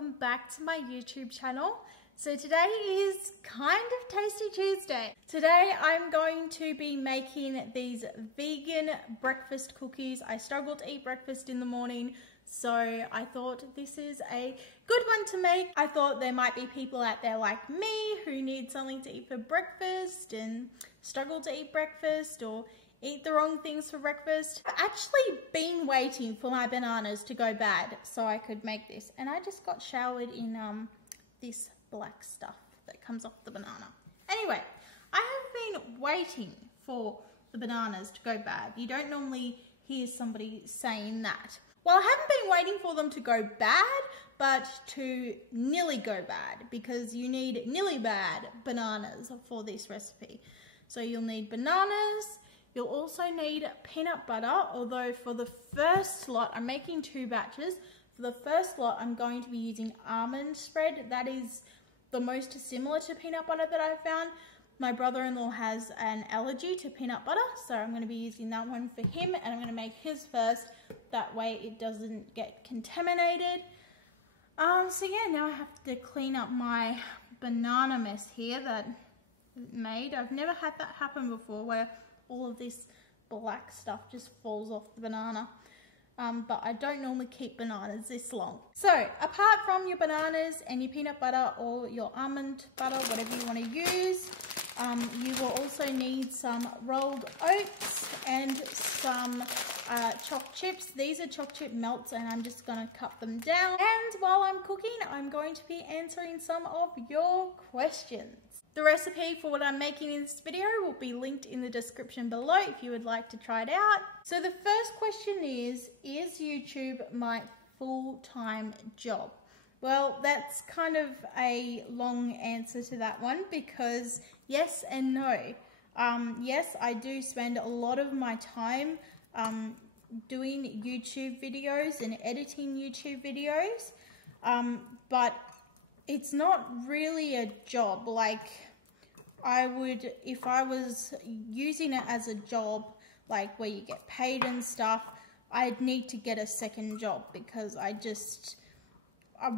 welcome back to my YouTube channel. So today is kind of Tasty Tuesday. Today I'm going to be making these vegan breakfast cookies. I struggle to eat breakfast in the morning, so I thought this is a good one to make. I thought there might be people out there like me who need something to eat for breakfast and struggle to eat breakfast or eat the wrong things for breakfast. I've actually been waiting for my bananas to go bad so I could make this, and I just got showered in this black stuff that comes off the banana. Anyway, I have been waiting for the bananas to go bad. You don't normally hear somebody saying that. Well, I haven't been waiting for them to go bad, but to nearly go bad, because you need nearly bad bananas for this recipe. So you'll need bananas. You'll also need peanut butter, although for the first lot, I'm making 2 batches. For the first lot, I'm going to be using almond spread. That is the most similar to peanut butter that I've found. My brother-in-law has an allergy to peanut butter, so I'm going to be using that one for him, and I'm going to make his first. That way it doesn't get contaminated. So yeah, now I have to clean up my banana mess here that I made. I've never had that happen before, where all of this black stuff just falls off the banana. But I don't normally keep bananas this long. So apart from your bananas and your peanut butter or your almond butter, whatever you want to use, you will also need some rolled oats and some chopped chips. These are chopped chip melts, and I'm just going to cut them down. And while I'm cooking, I'm going to be answering some of your questions. The recipe for what I'm making in this video will be linked in the description below if you would like to try it out. So the first question is YouTube my full-time job? Well, that's kind of a long answer to that one, because yes and no. Yes, I do spend a lot of my time doing YouTube videos and editing YouTube videos, but it's not really a job. Like, I would, if I was using it as a job, like where you get paid and stuff, I'd need to get a second job, because I just,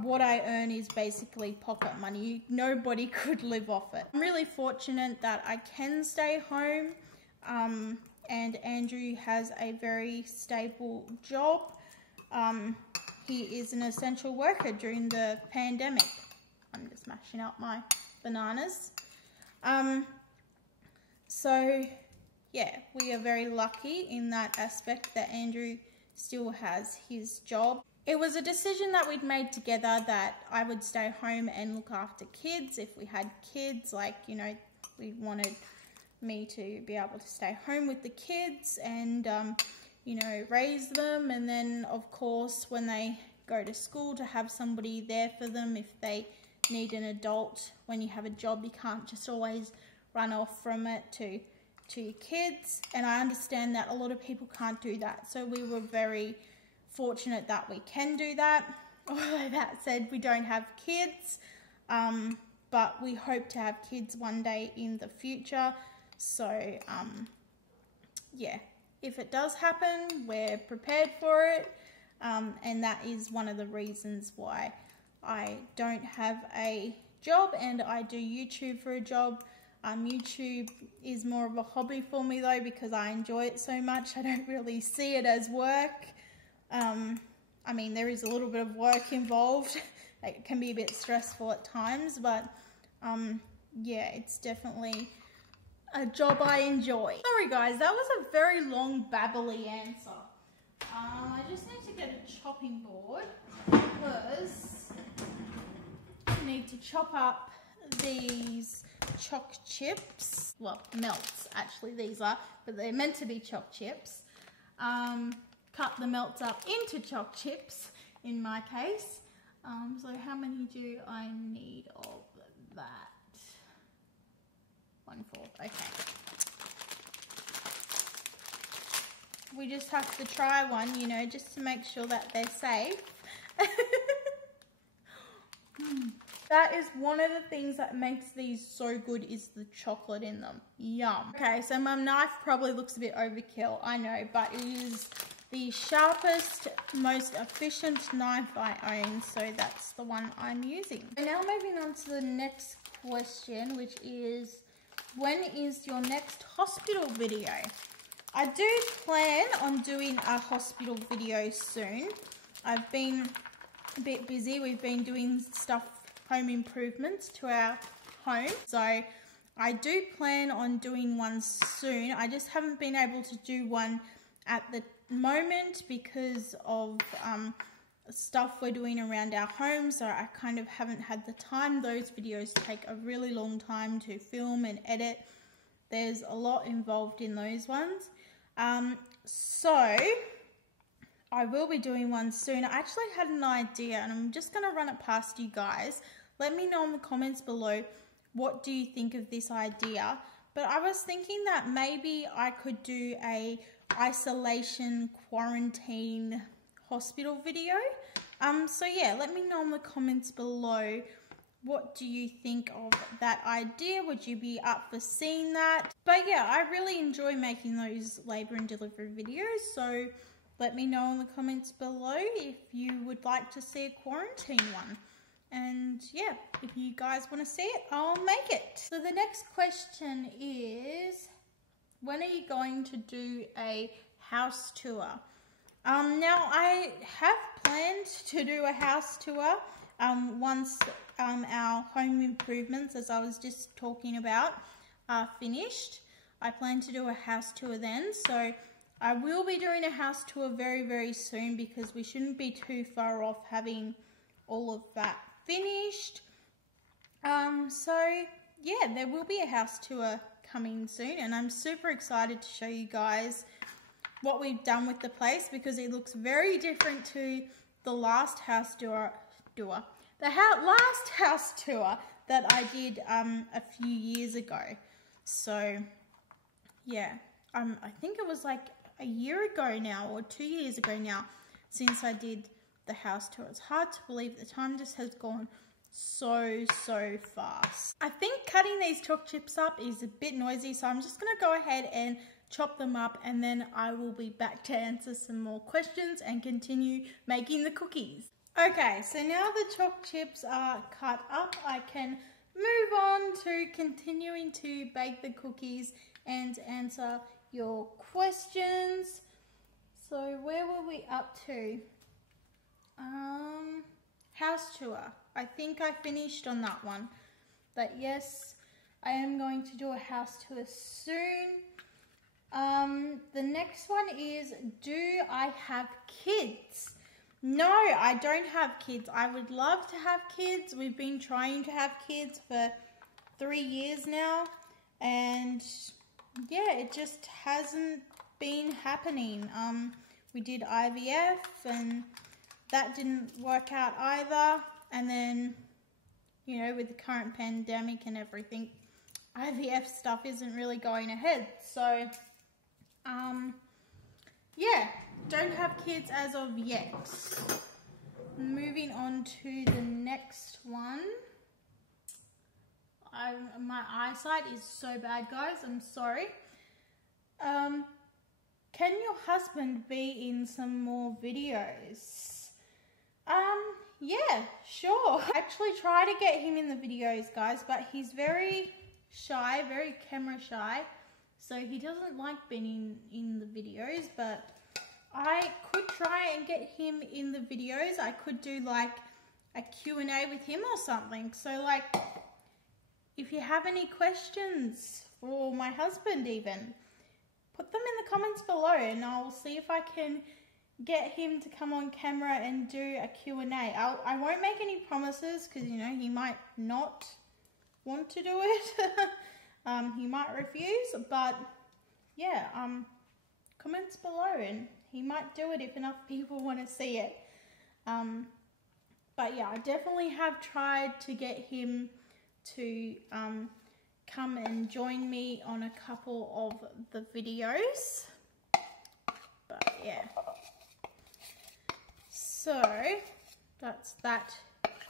what I earn is basically pocket money. Nobody could live off it. I'm really fortunate that I can stay home, and Andrew has a very stable job. He is an essential worker during the pandemic. I'm just mashing up my bananas. So yeah, we are very lucky in that aspect that Andrew still has his job. It was a decision that we'd made together that I would stay home and look after kids if we had kids. Like, you know, we wanted me to be able to stay home with the kids and, you know, raise them. And then, of course, when they go to school, to have somebody there for them if they need an adult. When you have a job, you can't just always run off from it to your kids, and I understand that a lot of people can't do that, so we were very fortunate that we can do that. Although that said, we don't have kids, but we hope to have kids one day in the future. So yeah, if it does happen, we're prepared for it, and that is one of the reasons why I don't have a job and I do YouTube for a job. YouTube is more of a hobby for me though, because I enjoy it so much. I don't really see it as work. I mean, there is a little bit of work involved. It can be a bit stressful at times, but yeah, it's definitely a job I enjoy. Sorry guys, that was a very long babbly answer. I just need to get a chopping board, because I need to chop up these choc chips. Well, melts actually these are, but they're meant to be choc chips. Cut the melts up into choc chips in my case. So how many do I need of that? 1/4, okay. We just have to try one, you know, just to make sure that they're safe. That is one of the things that makes these so good, is the chocolate in them. Yum. Okay, so my knife probably looks a bit overkill, I know, but it is the sharpest, most efficient knife I own, so that's the one I'm using. So now moving on to the next question, which is, when is your next hospital video? I do plan on doing a hospital video soon. I've been a bit busy. We've been doing stuff, home improvements to our home. So I do plan on doing one soon. I just haven't been able to do one at the moment because of stuff we're doing around our home. So I kind of haven't had the time. Those videos take a really long time to film and edit. There's a lot involved in those ones. So I will be doing one soon. I actually had an idea and I'm just going to run it past you guys. Let me know in the comments below, what do you think of this idea? But I was thinking that maybe I could do a isolation quarantine hospital video. So yeah, let me know in the comments below, what do you think of that idea? Would you be up for seeing that? But yeah, I really enjoy making those labour and delivery videos, so let me know in the comments below if you would like to see a quarantine one. And yeah, if you guys want to see it, I'll make it. So the next question is, when are you going to do a house tour? Now I have planned to do a house tour once our home improvements, as I was just talking about, are finished. I plan to do a house tour then, so I will be doing a house tour very, very soon because we shouldn't be too far off having all of that finished. So yeah, there will be a house tour coming soon and I'm super excited to show you guys what we've done with the place because it looks very different to the last house tour last house tour that I did a few years ago. So yeah, I think it was like a year ago now or 2 years ago now since I did the house tour. It's hard to believe the time just has gone so fast. I think cutting these choc chips up is a bit noisy, so I'm just going to go ahead and chop them up and then I will be back to answer some more questions and continue making the cookies. Okay, so now the choc chips are cut up, I can move on to continuing to bake the cookies and answer your questions. So where were we up to? House tour. I think I finished on that one. But yes, I am going to do a house tour soon. The next one is, do I have kids? No, I don't have kids. I would love to have kids. We've been trying to have kids for 3 years now. And yeah, it just hasn't been happening. We did IVF and that didn't work out either. And then, you know, with the current pandemic and everything, IVF stuff isn't really going ahead. So, yeah, don't have kids as of yet. Moving on to the next one. My eyesight is so bad, guys. I'm sorry. Can your husband be in some more videos? Yeah, sure. I actually try to get him in the videos, guys, but he's very shy, very camera shy. So he doesn't like being in the videos, but I could try and get him in the videos. I could do like a Q&A with him or something. So like, if you have any questions for my husband even, put them in the comments below and I'll see if I can get him to come on camera and do a Q&A. I won't make any promises because, you know, he might not want to do it. He might refuse, but yeah, comments below and he might do it if enough people want to see it. But yeah, I definitely have tried to get him to come and join me on a couple of the videos. But yeah. So that's that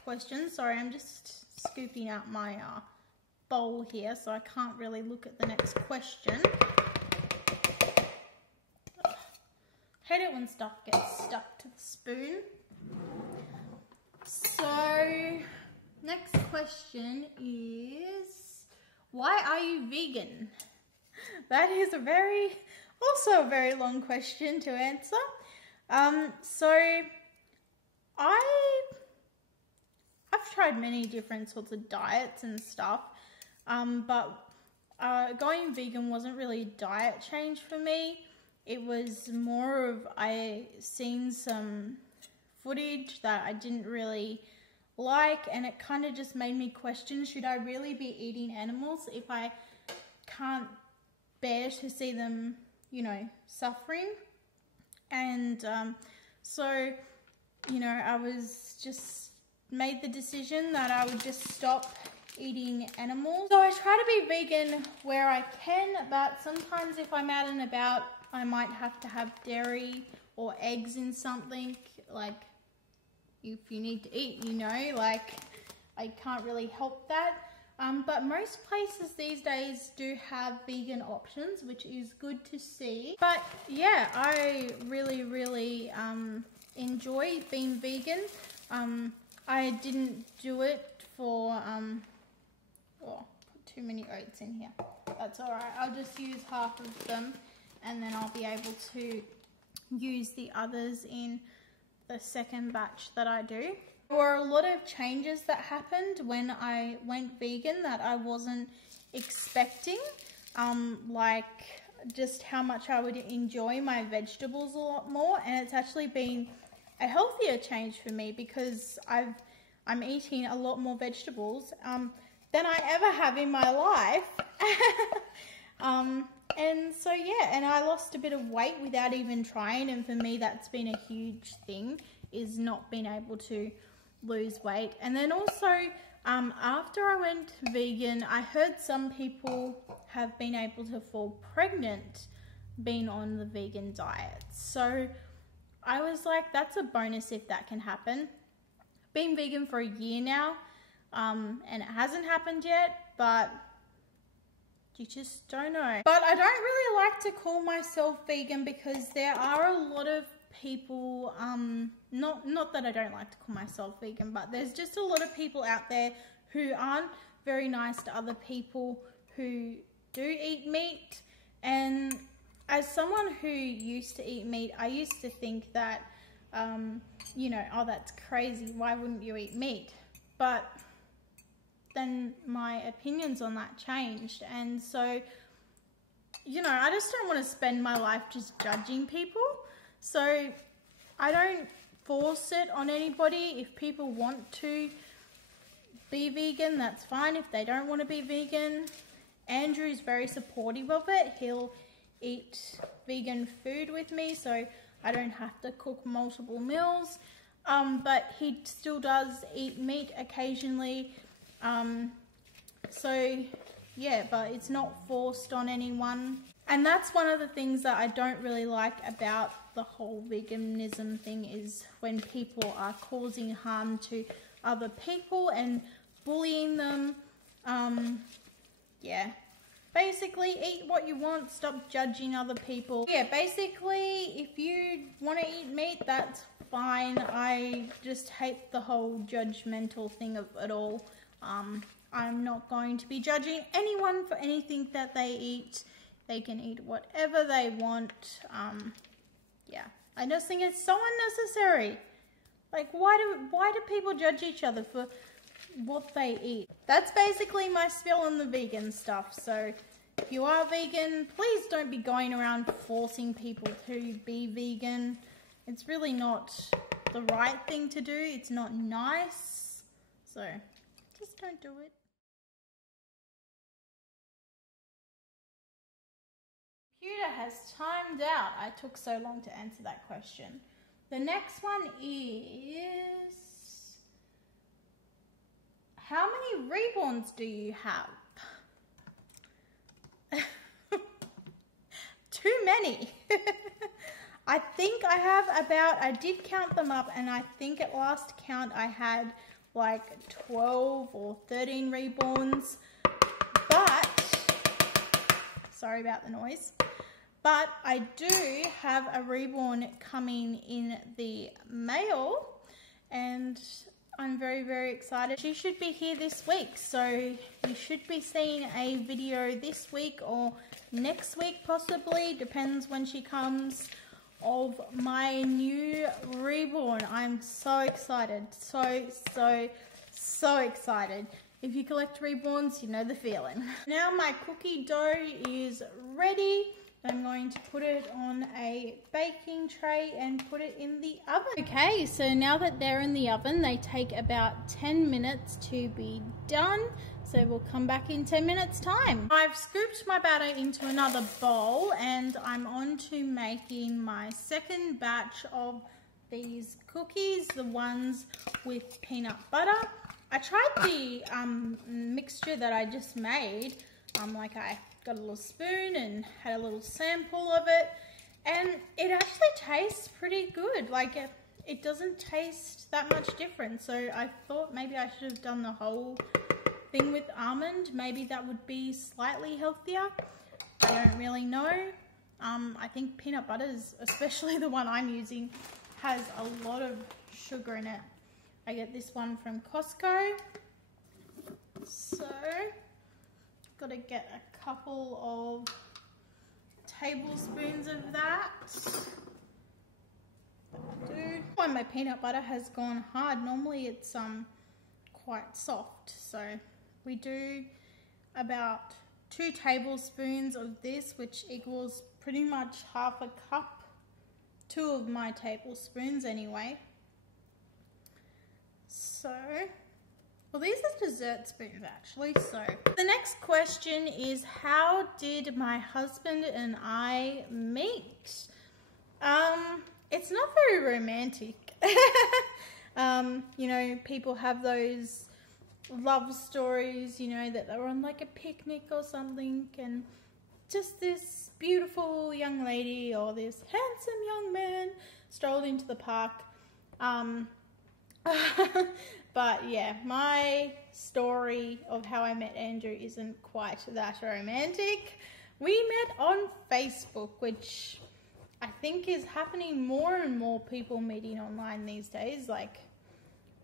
question. Sorry, I'm just scooping out my bowl here, so I can't really look at the next question. Hate it when stuff gets stuck to the spoon. So, next question is, why are you vegan? That is also a very long question to answer. So I've tried many different sorts of diets and stuff, but going vegan wasn't really a diet change for me. It was more of, I seen some footage that I didn't really like, and it kind of just made me question, should I really be eating animals if I can't bear to see them, you know, suffering? And so, you know, I was just made the decision that I would just stop eating animals. So I try to be vegan where I can, but sometimes if I'm out and about, I might have to have dairy or eggs in something, like if you need to eat, you know, like I can't really help that. But most places these days do have vegan options, which is good to see. But yeah, I really enjoy being vegan. I didn't do it for, put too many oats in here. That's alright, I'll just use half of them and then I'll be able to use the others in the second batch that I do. There were a lot of changes that happened when I went vegan that I wasn't expecting, like just how much I would enjoy my vegetables a lot more, and it's actually been a healthier change for me because I'm eating a lot more vegetables than I ever have in my life. And so yeah, and I lost a bit of weight without even trying, and for me that's been a huge thing, is not being able to lose weight. And then also after I went vegan, I heard some people have been able to fall pregnant being on the vegan diet. So I was like, that's a bonus if that can happen. Been vegan for a year now, and it hasn't happened yet, but you just don't know. But I don't really like to call myself vegan because there are a lot of people, not that I don't like to call myself vegan, but there's just a lot of people out there who aren't very nice to other people who do eat meat. And as someone who used to eat meat, I used to think that, you know, oh, that's crazy, why wouldn't you eat meat? But then my opinions on that changed, and so, you know, I just don't want to spend my life just judging people. So I don't force it on anybody. If people want to be vegan, that's fine. If they don't want to be vegan, Andrew's very supportive of it. He'll eat vegan food with me, so I don't have to cook multiple meals. But he still does eat meat occasionally. So yeah, but it's not forced on anyone. And that's one of the things that I don't really like about the whole veganism thing, is when people are causing harm to other people and bullying them. Yeah, basically eat what you want, stop judging other people. Yeah, basically if you want to eat meat, that's fine. I just hate the whole judgmental thing of it all. I'm not going to be judging anyone for anything that they eat. They can eat whatever they want. Yeah, I just think it's so unnecessary. Like, why do people judge each other for what they eat? That's basically my spiel on the vegan stuff. So if you are vegan, please don't be going around forcing people to be vegan. It's really not the right thing to do. It's not nice. So just don't do it. Computer has timed out. I took so long to answer that question. The next one is, how many reborns do you have? Too many. I think I have about, I did count them up, and I think at last count I had like 12 or 13 reborns, but sorry about the noise. But I do have a reborn coming in the mail, and I'm very, very excited. She should be here this week, so you should be seeing a video this week or next week possibly, depends when she comes, of my new reborn. I'm so excited, so excited. If you collect reborns, you know the feeling. Now my cookie dough is ready. I'm going to put it on a baking tray and put it in the oven. Okay, so now that they're in the oven, they take about 10 minutes to be done. So we'll come back in 10 minutes time. I've scooped my batter into another bowl and I'm on to making my second batch of these cookies, the ones with peanut butter. I tried the mixture that I just made, like I got a little spoon and had a little sample of it, and it actually tastes pretty good. Like it doesn't taste that much different, so I thought maybe I should have done the whole thing with almond. Maybe that would be slightly healthier. I don't really know. I think peanut butters, especially the one I'm using, has a lot of sugar in it. I get this one from Costco, so got to get a couple of tablespoons of that. When my peanut butter has gone hard, normally it's quite soft, so we do about 2 tablespoons of this, which equals pretty much half a cup, 2 of my tablespoons anyway. So, well, these are dessert spoons actually. So the next question is, how did my husband and I meet? It's not very romantic. You know, people have those love stories, you know, that they're on like a picnic or something, and just this beautiful young lady or this handsome young man strolled into the park. But yeah, my story of how I met Andrew isn't quite that romantic. We met on Facebook, which I think is happening more and more, people meeting online these days. Like,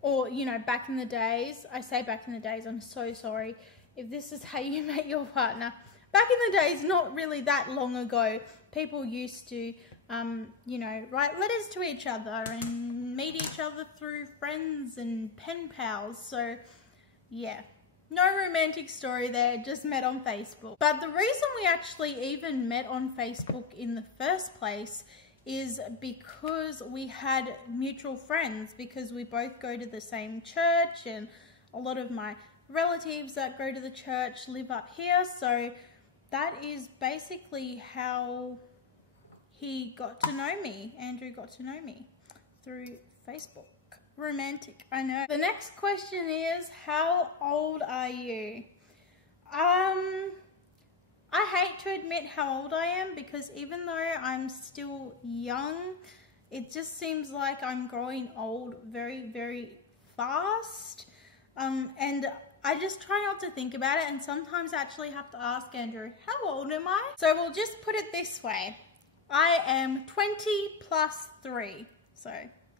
or, you know, back in the days, I say back in the days, I'm so sorry if this is how you met your partner. Back in the days, not really that long ago, people used to you know, write letters to each other and meet each other through friends and pen pals. So yeah, no romantic story there, just met on Facebook. But the reason we actually even met on Facebook in the first place is because we had mutual friends, because we both go to the same church, and a lot of my relatives that go to the church live up here. So that is basically how he got to know me. Andrew got to know me through Facebook. Romantic, I know. The next question is, how old are you? I hate to admit how old I am, because even though I'm still young, it just seems like I'm growing old very, very fast. And I just try not to think about it, and sometimes I actually have to ask Andrew, how old am I? So we'll just put it this way. I am 20 plus 3, so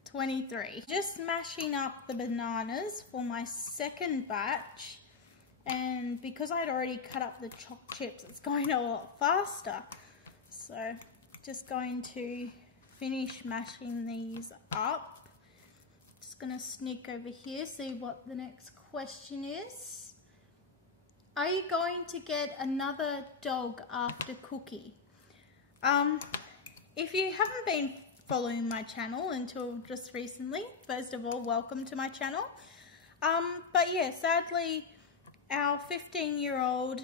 23. Just mashing up the bananas for my second batch, and because I'd already cut up the choc chips, it's going a lot faster. So just going to finish mashing these up. Just gonna sneak over here, see what the next question is. Are you going to get another dog after Cookie? If you haven't been following my channel until just recently, first of all, welcome to my channel. But yeah, sadly, our 15-year-old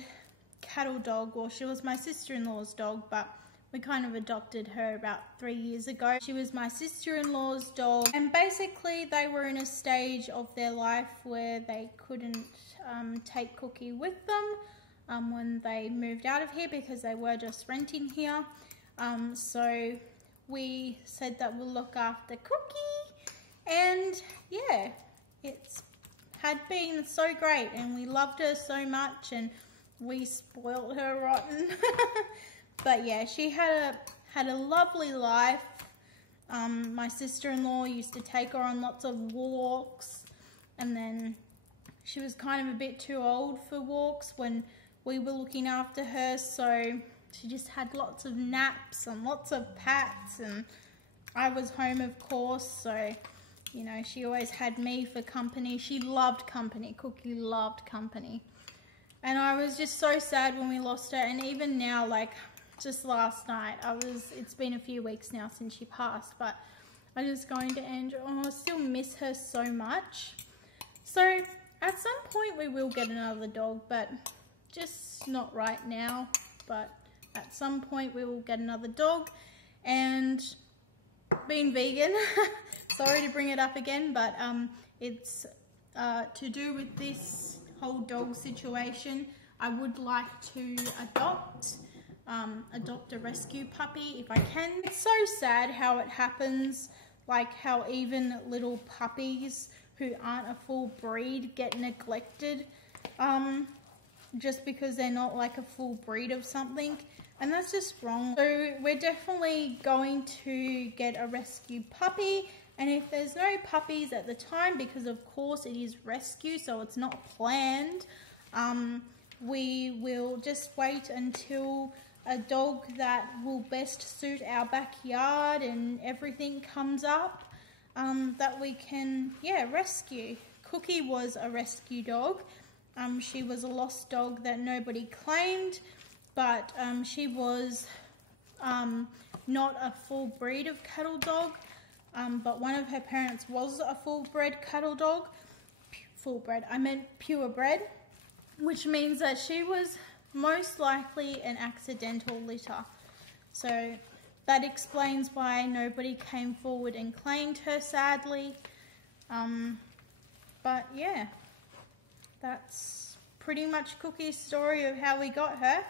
cattle dog, well, she was my sister-in-law's dog, but we kind of adopted her about 3 years ago. She was my sister-in-law's dog, and basically they were in a stage of their life where they couldn't take Cookie with them when they moved out of here, because they were just renting here. So we said that we'll look after Cookie, and yeah, it's had been so great, and we loved her so much, and we spoiled her rotten. But yeah, she had a lovely life. My sister-in-law used to take her on lots of walks, and then she was kind of a bit too old for walks when we were looking after her, so she just had lots of naps and lots of pats, and I was home, of course, so you know, she always had me for company. She loved company. Cookie loved company. And I was just so sad when we lost her, and even now, like just last night, it's been a few weeks now since she passed, but I just going to Andrew, I still miss her so much. So at some point we will get another dog, but just not right now. But at some point we will get another dog. And being vegan, sorry to bring it up again, but it's to do with this whole dog situation. I would like to adopt a rescue puppy if I can. It's so sad how it happens, like how even little puppies who aren't a full breed get neglected just because they're not like a full breed of something, and that's just wrong. So we're definitely going to get a rescue puppy, and if there's no puppies at the time, because of course it is rescue, so it's not planned, we will just wait until a dog that will best suit our backyard and everything comes up, that we can, yeah, rescue. Cookie was a rescue dog. She was a lost dog that nobody claimed, but she was not a full breed of cattle dog, but one of her parents was a full-bred cattle dog. Full-bred, I meant purebred, which means that she was most likely an accidental litter. So that explains why nobody came forward and claimed her, sadly. But yeah, that's pretty much Cookie's story of how we got her.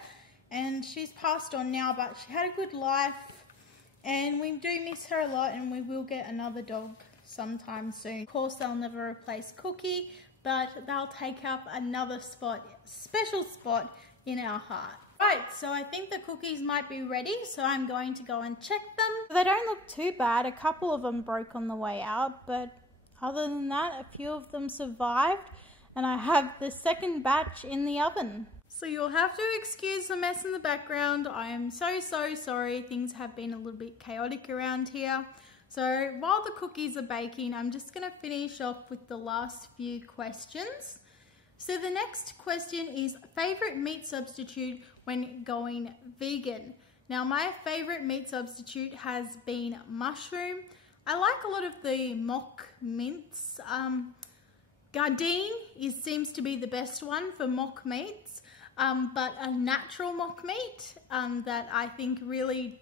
And she's passed on now, but she had a good life, and we do miss her a lot, and we will get another dog sometime soon. Of course, they'll never replace Cookie, but they'll take up another spot, special spot in our heart. Right, so I think the cookies might be ready, so I'm going to go and check them. They don't look too bad. A couple of them broke on the way out, but other than that, a few of them survived, and I have the second batch in the oven. So you'll have to excuse the mess in the background. I am so sorry. Things have been a little bit chaotic around here. So while the cookies are baking, I'm just going to finish off with the last few questions. So the next question is favorite meat substitute when going vegan. Now my favorite meat substitute has been mushroom. I like a lot of the mock mince. Gardein seems to be the best one for mock meats, but a natural mock meat that I think really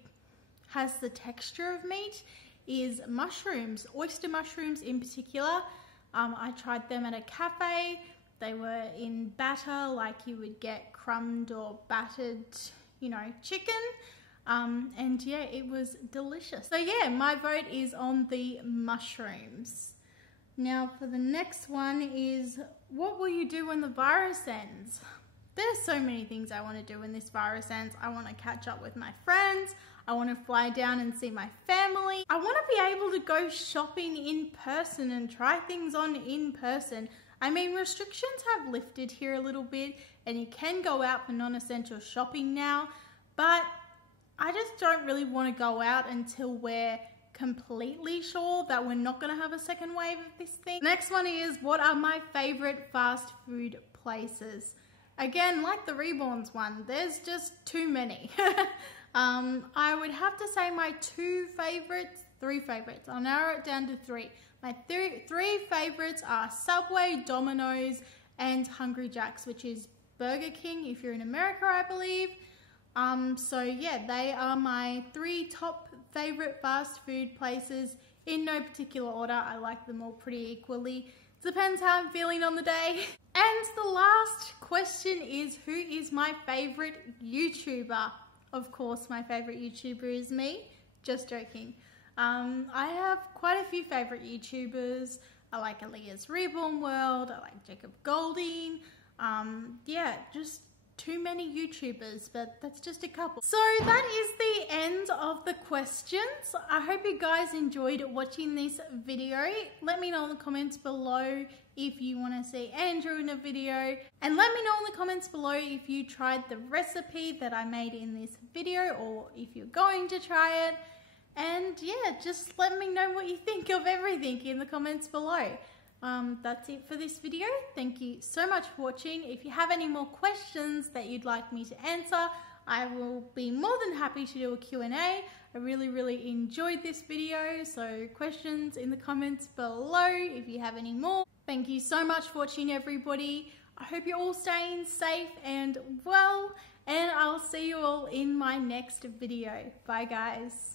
has the texture of meat is mushrooms, oyster mushrooms in particular. I tried them at a cafe. They were in batter, like you would get crumbed or battered, you know, chicken. And yeah, it was delicious. So yeah, my vote is on the mushrooms. Now for the next one is, what will you do when the virus ends? There's so many things I want to do when this virus ends. I want to catch up with my friends. I want to fly down and see my family. I want to be able to go shopping in person and try things on in person. I mean, restrictions have lifted here a little bit and you can go out for non-essential shopping now, but I just don't really want to go out until we're completely sure that we're not going to have a second wave of this thing. Next one is, what are my favorite fast food places? Again, like the Reborns one, there's just too many. I would have to say my three favorites. I'll narrow it down to three. My three favorites are Subway, Domino's, and Hungry Jack's, which is Burger King if you're in America, I believe. So yeah, they are my three top favorite fast food places in no particular order. I like them all pretty equally. Depends how I'm feeling on the day. And the last question is, who is my favorite YouTuber? Of course, my favorite YouTuber is me. Just joking. I have quite a few favorite YouTubers. I like Aliyahs Reborn World. I like Jacob Golding. Yeah, just too many YouTubers, but that's just a couple. So that is the end of the questions. I hope you guys enjoyed watching this video. Let me know in the comments below if you want to see Andrew in a video, and let me know in the comments below if you tried the recipe that I made in this video or if you're going to try it. And yeah, just let me know what you think of everything in the comments below. That's it for this video. Thank you so much for watching. If you have any more questions that you'd like me to answer, I will be more than happy to do a Q&A. I really enjoyed this video, so questions in the comments below if you have any more. Thank you so much for watching, everybody. I hope you're all staying safe and well, and I'll see you all in my next video. Bye guys.